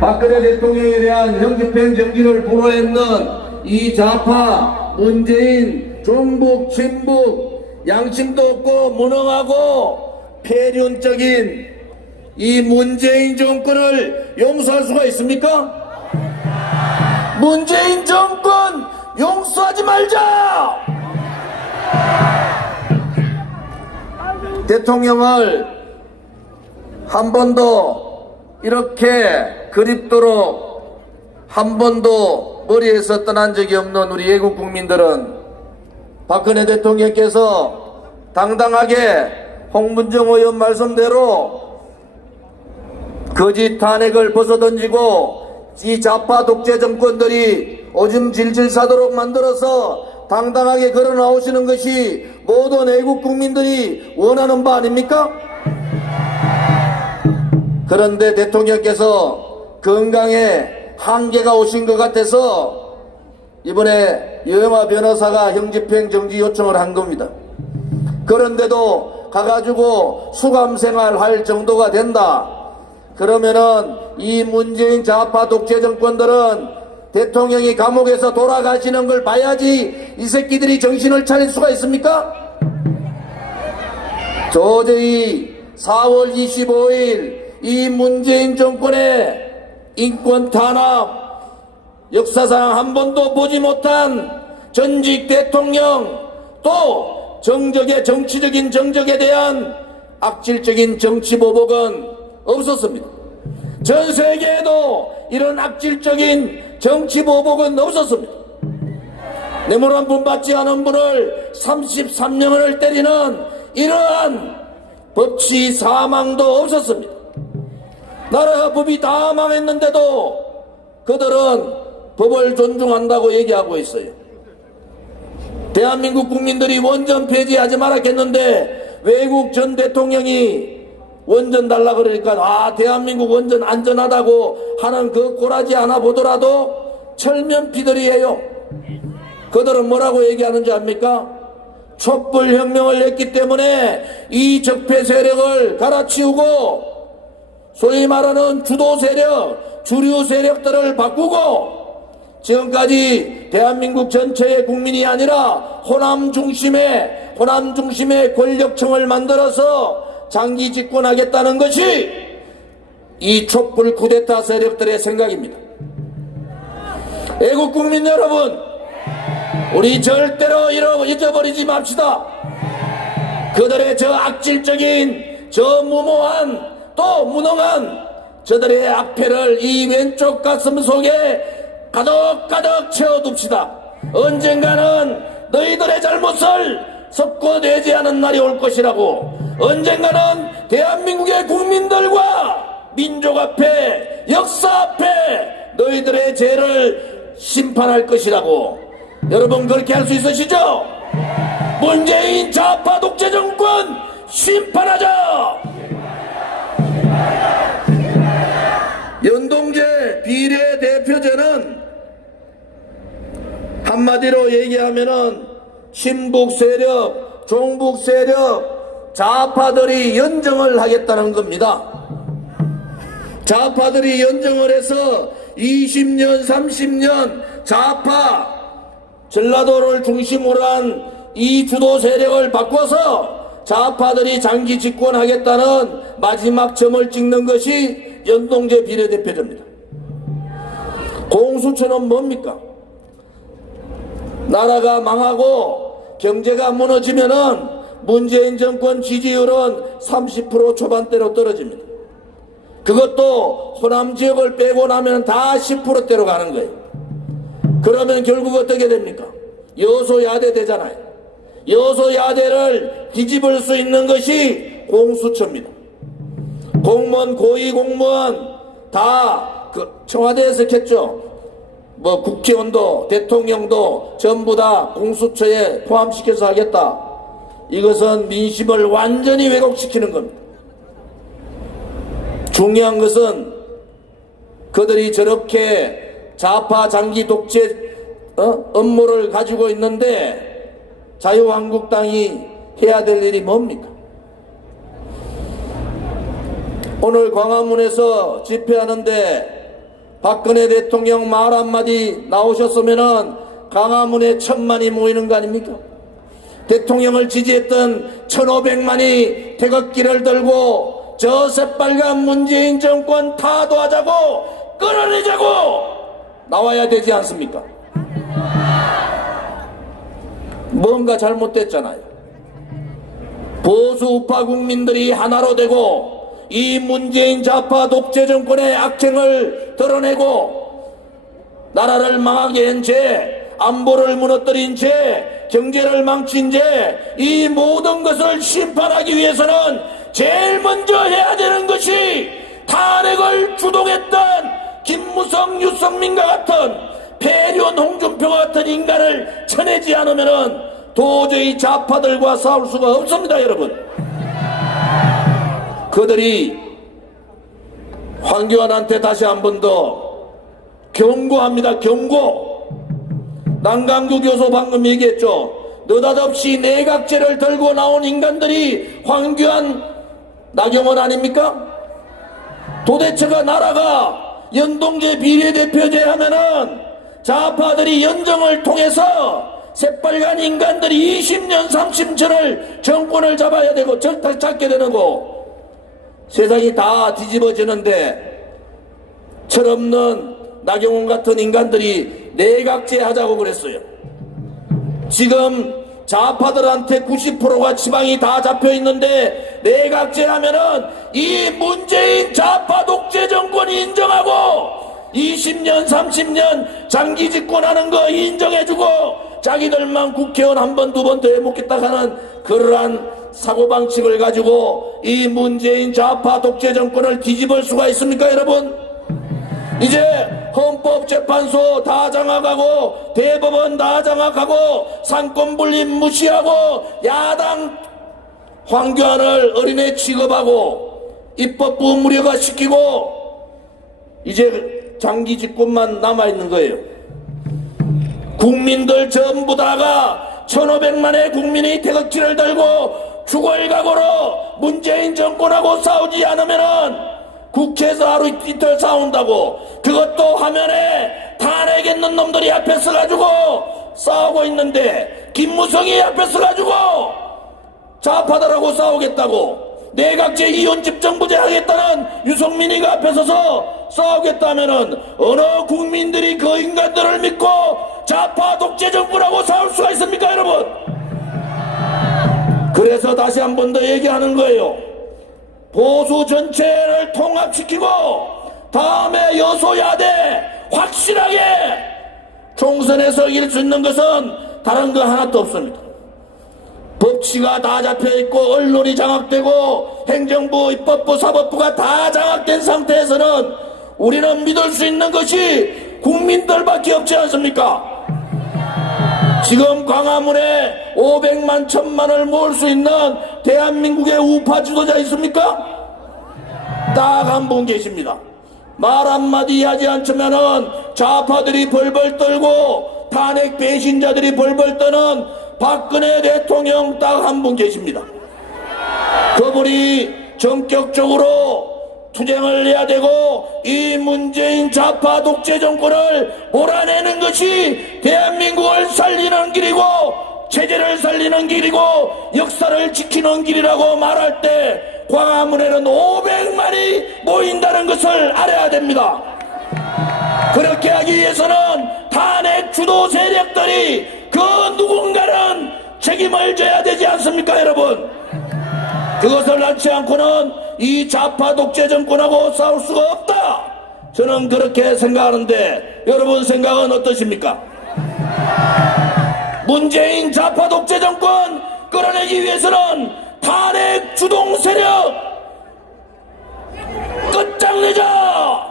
박근혜 대통령에 대한 형집행 정지를 불허했는 이 좌파 문재인 종북 친북 양심도 없고 무능하고 폐륜적인 이 문재인 정권을 용서할 수가 있습니까? 문재인 정권 용서하지 말자! 대통령을 한 번도 이렇게 그립도록 한 번도 머리에서 떠난 적이 없는 우리 애국 국민들은 박근혜 대통령께서 당당하게 홍문정 의원 말씀대로 거짓 탄핵을 벗어던지고 이 좌파 독재 정권들이 오줌 질질 싸도록 만들어서 당당하게 걸어 나오시는 것이 모든 애국 국민들이 원하는 바 아닙니까? 그런데 대통령께서 건강에 한계가 오신 것 같아서 이번에 여영아 변호사가 형집행 정지 요청을 한 겁니다. 그런데도 가가지고 수감생활 할 정도가 된다. 그러면은 이 문재인 좌파 독재 정권들은 대통령이 감옥에서 돌아가시는 걸 봐야지 이 새끼들이 정신을 차릴 수가 있습니까? 도저히 4월 25일 이 문재인 정권의 인권 탄압, 역사상 한 번도 보지 못한 전직 대통령, 또 정적인 정적에 대한 악질적인 정치 보복은 없었습니다. 전 세계에도 이런 악질적인 정치 보복은 없었습니다. 뇌물 한 푼 받지 않은 분을 33년을 때리는 이러한 법치 사망도 없었습니다. 나라와 법이 다 망했는데도 그들은 법을 존중한다고 얘기하고 있어요. 대한민국 국민들이 원전 폐지하지 말았겠는데 외국 전 대통령이 원전 달라 그러니까 대한민국 원전 안전하다고 하는 그 꼬라지 하나 보더라도 철면피들이에요. 그들은 뭐라고 얘기하는지 압니까? 촛불혁명을 했기 때문에 이 적폐 세력을 갈아치우고 소위 말하는 주도 세력, 주류 세력들을 바꾸고 지금까지 대한민국 전체의 국민이 아니라 호남 중심의 권력층을 만들어서 장기 집권하겠다는 것이 이 촛불 쿠데타 세력들의 생각입니다. 애국 국민 여러분, 우리 절대로 잊어버리지 맙시다. 그들의 저 악질적인, 저 무모한, 또 무능한 저들의 악패를 이 왼쪽 가슴 속에 가득가득 채워둡시다. 언젠가는 너희들의 잘못을 섞어내지 않은 날이 올 것이라고, 언젠가는 대한민국의 국민들과 민족 앞에, 역사 앞에 너희들의 죄를 심판할 것이라고. 여러분 그렇게 할 수 있으시죠? 문재인 좌파 독재 정권 심판하자! 연동제 비례대표제는 한마디로 얘기하면은 친북 세력, 종북 세력, 좌파들이 연정을 하겠다는 겁니다. 좌파들이 연정을 해서 20년, 30년 좌파, 전라도를 중심으로 한 이 주도 세력을 바꿔서 좌파들이 장기 집권하겠다는 마지막 점을 찍는 것이 연동제 비례대표제입니다. 공수처는 뭡니까? 나라가 망하고 경제가 무너지면은 문재인 정권 지지율은 30% 초반대로 떨어집니다. 그것도 호남 지역을 빼고 나면 다 10%대로 가는 거예요. 그러면 결국 어떻게 됩니까? 여소야대 되잖아요. 여소야대를 뒤집을 수 있는 것이 공수처입니다. 공무원, 고위공무원 다 청와대에서 했죠. 국회의원도 대통령도 전부 다 공수처에 포함시켜서 하겠다. 이것은 민심을 완전히 왜곡시키는 겁니다. 중요한 것은 그들이 저렇게 좌파 장기 독재 업무를 가지고 있는데 자유한국당이 해야 될 일이 뭡니까? 오늘 광화문에서 집회하는데 박근혜 대통령 말 한마디 나오셨으면은 광화문에 1000만이 모이는 거 아닙니까? 대통령을 지지했던 1500만이 태극기를 들고 저 새빨간 문재인 정권 타도하자고 끌어내자고 나와야 되지 않습니까? 뭔가 잘못됐잖아요. 보수 우파 국민들이 하나로 되고 이 문재인 좌파 독재 정권의 악행을 드러내고 나라를 망하게 한 죄, 안보를 무너뜨린 죄, 경제를 망친 죄, 이 모든 것을 심판하기 위해서는 제일 먼저 해야 되는 것이 탄핵을 주동했던 김무성, 유승민과 같은 폐륜, 홍준표와 같은 인간을 쳐내지 않으면 도저히 좌파들과 싸울 수가 없습니다, 여러분. 그들이 황교안한테 다시 한 번 더 경고합니다. 경고. 남강규 교수 방금 얘기했죠. 느닷없이 내각제를 들고 나온 인간들이 황교안, 나경원 아닙니까? 도대체가 나라가 연동제 비례대표제 하면은 좌파들이 연정을 통해서 새빨간 인간들이 20년 30년을 정권을 잡아야 되고 잡게 되는 거 세상이 다 뒤집어지는데 철없는 나경원 같은 인간들이 내각제 하자고 그랬어요. 지금 좌파들한테 90%가 지방이 다 잡혀있는데 내각제 하면은 이 문재인 좌파 독재 정권이 인정하고 20년 30년 장기 집권하는 거 인정해주고 자기들만 국회의원 한 번 두 번 더 해먹겠다 하는 그러한 사고방식을 가지고 이 문재인 좌파 독재 정권을 뒤집을 수가 있습니까, 여러분? 이제 헌법재판소 다 장악하고 대법원 다 장악하고 상권분립 무시하고 야당 황교안을 어린애 취급하고 입법부 무력화시키고 이제 장기 집권만 남아있는 거예요. 국민들 전부 다가 1500만의 국민이 태극기를 들고 죽을 각오로 문재인 정권하고 싸우지 않으면은 국회에서 하루 이틀 싸운다고 그것도 화면에 탄핵했는 놈들이 앞에 서가지고 싸우고 있는데 김무성이 앞에 서가지고 좌파들하고 싸우겠다고 내각제 이혼 집정부제 하겠다는 유승민이가 앞에 서서 싸우겠다면은 어느 국민들이 그 인간들을 믿고 좌파 독재 정권하고 싸울 수가 있습니까, 여러분? 그래서 다시 한 번 더 얘기하는 거예요. 보수 전체를 통합시키고 다음에 여소야대 확실하게 총선에서 이길 수 있는 것은 다른 거 하나도 없습니다. 법치가 다 잡혀있고 언론이 장악되고 행정부, 입법부, 사법부가 다 장악된 상태에서는 우리는 믿을 수 있는 것이 국민들밖에 없지 않습니까? 지금 광화문에 500만, 1000만을 모을 수 있는 대한민국의 우파 지도자 있습니까? 딱 한 분 계십니다. 말 한마디 하지 않으면은 좌파들이 벌벌 떨고 탄핵 배신자들이 벌벌 떠는 박근혜 대통령 딱 한 분 계십니다. 그분이 전격적으로 투쟁을 해야 되고 이 문재인 좌파 독재 정권을 몰아내는 것이 대한민국을 살리는 길이고 체제를 살리는 길이고 역사를 지키는 길이라고 말할 때 광화문에는 500만이 모인다는 것을 알아야 됩니다. 그렇게 하기 위해서는 탄핵 주도 세력들이 그 누군가는 책임을 져야 되지 않습니까, 여러분? 그것을 낳지 않고는 이 좌파 독재 정권하고 싸울 수가 없다. 저는 그렇게 생각하는데 여러분 생각은 어떠십니까? 문재인 좌파 독재 정권 끌어내기 위해서는 탄핵 주동 세력 끝장내자.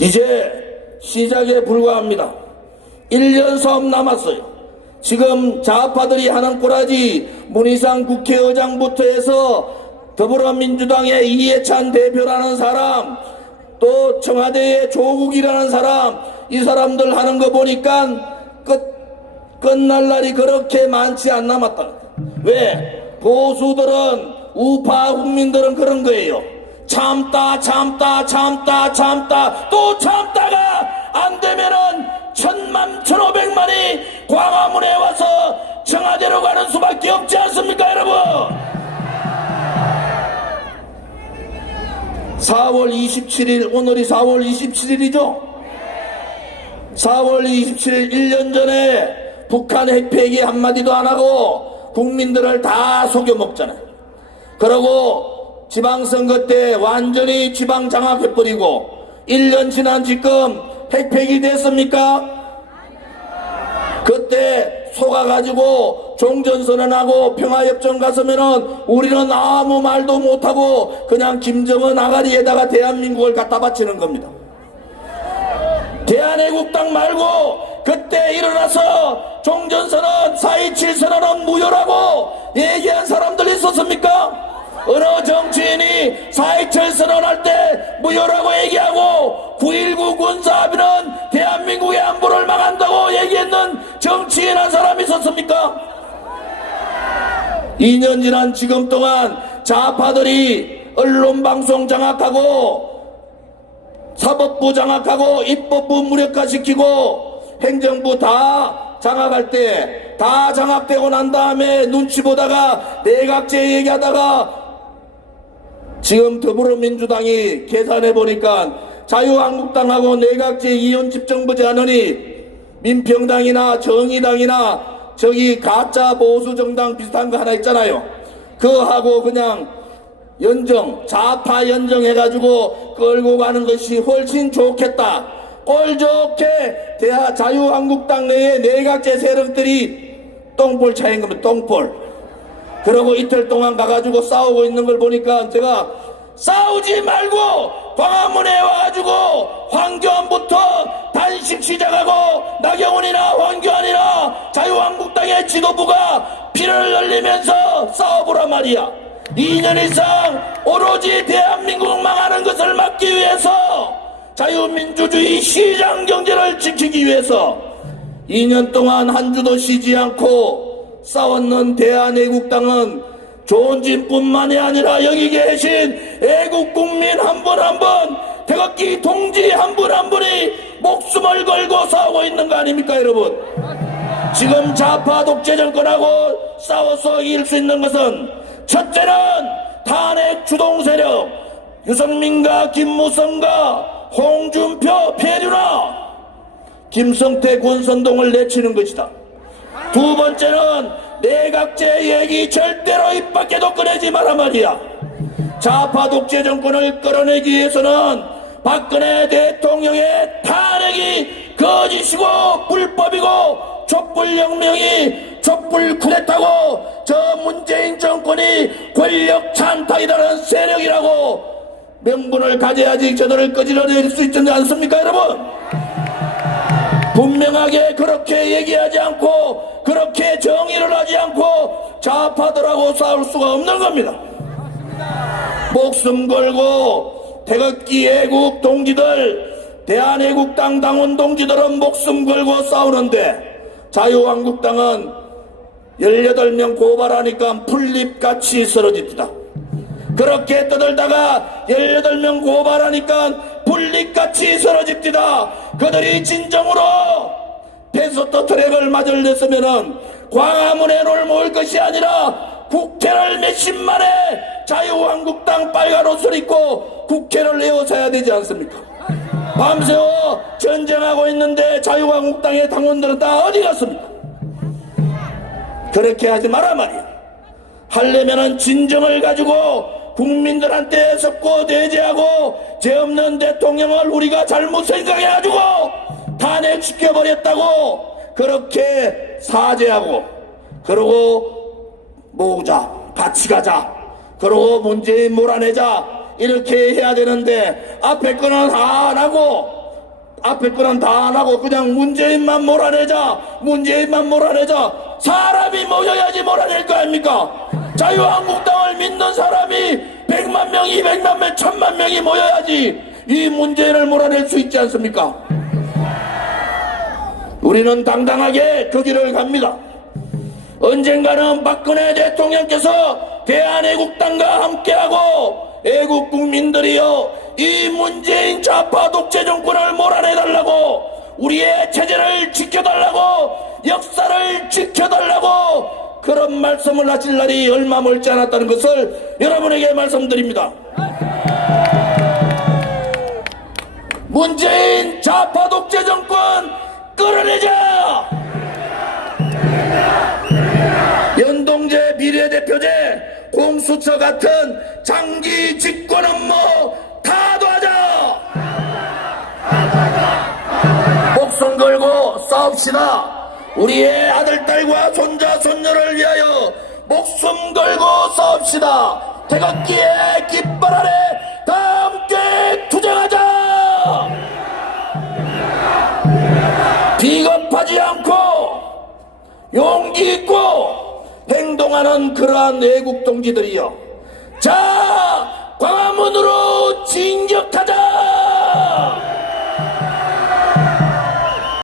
이제 시작에 불과합니다. 1년 사업 남았어요. 지금 좌파들이 하는 꼬라지 문희상 국회의장부터 해서 더불어민주당의 이해찬 대표라는 사람 또 청와대의 조국이라는 사람 이 사람들 하는 거 보니까 끝날 날이 그렇게 많지 않 남았다. 왜? 보수들은 우파 국민들은 그런 거예요. 참다 또 참다가 안 되면은 1000만 1500만이 광화문에 와서 청와대로 가는 수밖에 없지 않습니까 여러분? 4월 27일 오늘이 4월 27일이죠 4월 27일 1년 전에 북한 핵폐기 한마디도 안 하고 국민들을 다 속여먹잖아요. 그러고 지방선거 때 완전히 지방 장악해버리고 1년 지난 지금 핵폐기 됐습니까? 그때 속아가지고 종전선언하고 평화협정 갔으면은 우리는 아무 말도 못하고 그냥 김정은 아가리에다가 대한민국을 갖다 바치는 겁니다. 대한애국당 말고 그때 일어나서 종전선언 4.27 선언은 무효라고 얘기한 사람들 있었습니까? 어느 정치인이 4.27 선언할 때 무효라고 얘기하고 9.19 군사합의는 대한민국의 안보를 망한다고 얘기했는 정치인 한 사람 있었습니까? 2년 지난 지금 동안 좌파들이 언론방송 장악하고 사법부 장악하고 입법부 무력화시키고 행정부 다 장악할 때 다 장악되고 난 다음에 눈치 보다가 내각제 얘기하다가 지금 더불어민주당이 계산해 보니까 자유한국당하고 내각제 이혼 집정부제 하느니 민평당이나 정의당이나 저기 가짜 보수정당 비슷한 거 하나 있잖아요. 그거하고 그냥 연정, 좌파 연정해가지고 끌고 가는 것이 훨씬 좋겠다. 꼴 좋게 자유한국당 내에 내각제 세력들이 똥볼 차인 겁니다. 똥볼. 그러고 이틀 동안 가가지고 싸우고 있는 걸 보니까 제가 싸우지 말고 광화문에 와가지고 황교안부터 단식 시작하고 나경원이나 황교안이나 자유한국당의 지도부가 피를 흘리면서 싸워보란 말이야. 2년 이상 오로지 대한민국 망하는 것을 막기 위해서 자유민주주의 시장경제를 지키기 위해서 2년 동안 한 주도 쉬지 않고 싸웠는 대한애국당은 조은진뿐만이 아니라 여기 계신 애국국민 한 분 한 분 태극기 동지 한 분 한 분이 목숨을 걸고 싸우고 있는 거 아닙니까 여러분? 지금 좌파 독재 정권하고 싸워서 이길 수 있는 것은 첫째는 탄핵 주동 세력 유승민과 김무성과 홍준표 폐류나 김성태 권선동을 내치는 것이다. 두 번째는 내각제 얘기 절대로 입 밖에도 꺼내지 마라 말이야. 좌파 독재 정권을 끌어내기 위해서는 박근혜 대통령의 탄핵이 거짓이고 불법이고 촛불혁명이 촛불 쿠데타고 저 문재인 정권이 권력 찬탈이라는 세력이라고 명분을 가져야지 저들을 끄집어낼 수 있지 않습니까 여러분? 분명하게 그렇게 얘기하지 않고 그렇게 정의를 하지 않고 좌파들하고 싸울 수가 없는 겁니다. 목숨 걸고 태극기 애국 동지들 대한애국당 당원 동지들은 목숨 걸고 싸우는데 자유한국당은 18명 고발하니까 풀잎같이 쓰러집니다. 그렇게 떠들다가 18명 고발하니까 풀잎같이 쓰러집니다. 그들이 진정으로 패스트 트랙을 맞으려으면은 광화문에 모일 것이 아니라 국회를 몇십만에 자유한국당 빨간 옷을 입고 국회를 에워서야 되지 않습니까? 밤새워 전쟁하고 있는데 자유한국당의 당원들은 다 어디 갔습니까? 그렇게 하지 마라 말이야. 하려면은 진정을 가지고 국민들한테 섞고 대제하고 죄 없는 대통령을 우리가 잘못 생각해가지고 탄핵시켜버렸다고 그렇게 사죄하고 그러고 모으자 같이 가자 그러고 문재인 몰아내자 이렇게 해야 되는데 앞에 거는 다 안 하고 그냥 문재인만 몰아내자 사람이 모여야지 몰아낼 거 아닙니까? 자유한국당을 믿는 사람이 100만 명, 200만 명, 1000만 명이 모여야지 이 문재인을 몰아낼 수 있지 않습니까? 우리는 당당하게 그 길을 갑니다. 언젠가는 박근혜 대통령께서 대한애국당과 함께하고 애국 국민들이여, 이 문재인 좌파 독재 정권을 몰아내달라고, 우리의 체제를 지켜달라고, 역사를 지켜달라고 그런 말씀을 하실 날이 얼마 멀지 않았다는 것을 여러분에게 말씀드립니다. 문재인 좌파 독재 정권 끌어내자! 연동제, 비례대표제, 공수처 같은 장기 집권 업무 다 도와줘! 목숨 걸고 싸웁시다. 우리의 아들, 딸과 손자, 손녀를 위하여 목숨 걸고 싸웁시다. 태극기의 깃발 아래 다 함께 투쟁하자! 비겁하지 않고 용기 있고 행동하는 그러한 애국 동지들이여, 자, 광화문으로 진격!